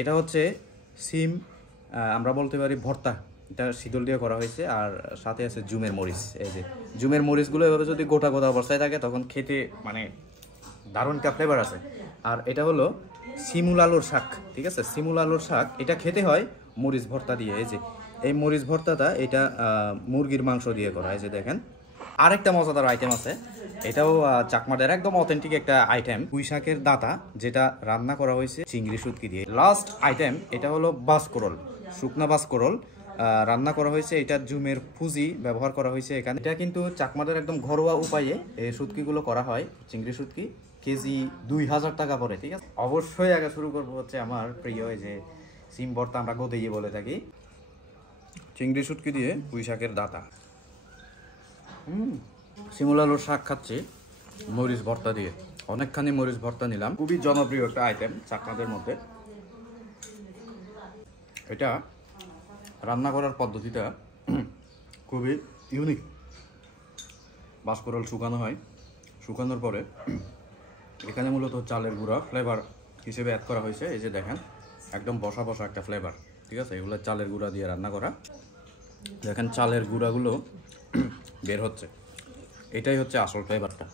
এটা হচ্ছে সিম, আমরা বলতে পারি ভর্তা। এটা শীতল দিয়ে করা হয়েছে, আর সাথে আছে জুমের মরিচ। এই যে জুমের মরিচগুলো এভাবে যদি গোটা গোটা অবস্থায় থাকে তখন খেতে মানে দারুণ একটা ফ্লেভার আছে। আর এটা হলো শিমুল আলুর শাক, ঠিক আছে? শিমুল আলুর শাক, এটা খেতে হয় মরিচ ভর্তা দিয়ে। এই যে এই মরিচ ভর্তাটা, এটা মুরগির মাংস দিয়ে করা। এই যে দেখেন, আরেকটা মজাদার আইটেম আছে, এটাও চাকমাদের একদম অথেন্টিক একটা আইটেম, পুঁই শাকের দাঁতা, যেটা রান্না করা হয়েছে চিংড়ি শুটকি দিয়ে। লাস্ট আইটেম, এটা হলো বাসকরল, শুকনা বাসকরল রান্না করা হয়েছে। এটা জুমের ফুজি ব্যবহার করা হয়েছে এখানে। এটা কিন্তু চাকমাদের একদম ঘরোয়া উপায়ে এই শুটকিগুলো করা হয়, চিংড়ি শুটকি। কেজি 2000 টাকা পড়ে, ঠিক আছে? অবশ্যই আগে শুরু করবো হচ্ছে আমার প্রিয় এই যে সিম ভর্তা, আমরা গোদেইয়ে বলে থাকি। চিংড়ি শুটকি দিয়ে পুঁই শাকের দাঁতা। শিমুল আলুর শাক খাচ্ছি মরিচ ভর্তা দিয়ে। অনেকখানি মরিচ ভর্তা নিলাম। খুবই জনপ্রিয় একটা আইটেম চাকমাদের মধ্যে। এটা রান্না করার পদ্ধতিটা খুবই ইউনিক। বাসকরল শুকানো হয়, শুকানোর পরে এখানে মূলত চালের গুঁড়া ফ্লেভার হিসেবে অ্যাড করা হয়েছে। এই যে দেখেন, একদম বসা বসা একটা ফ্লেভার, ঠিক আছে? এগুলো চালের গুঁড়া দিয়ে রান্না করা। দেখেন চালের গুঁড়াগুলো বের হচ্ছে, এটাই হচ্ছে আসল ফ্লেভারটা।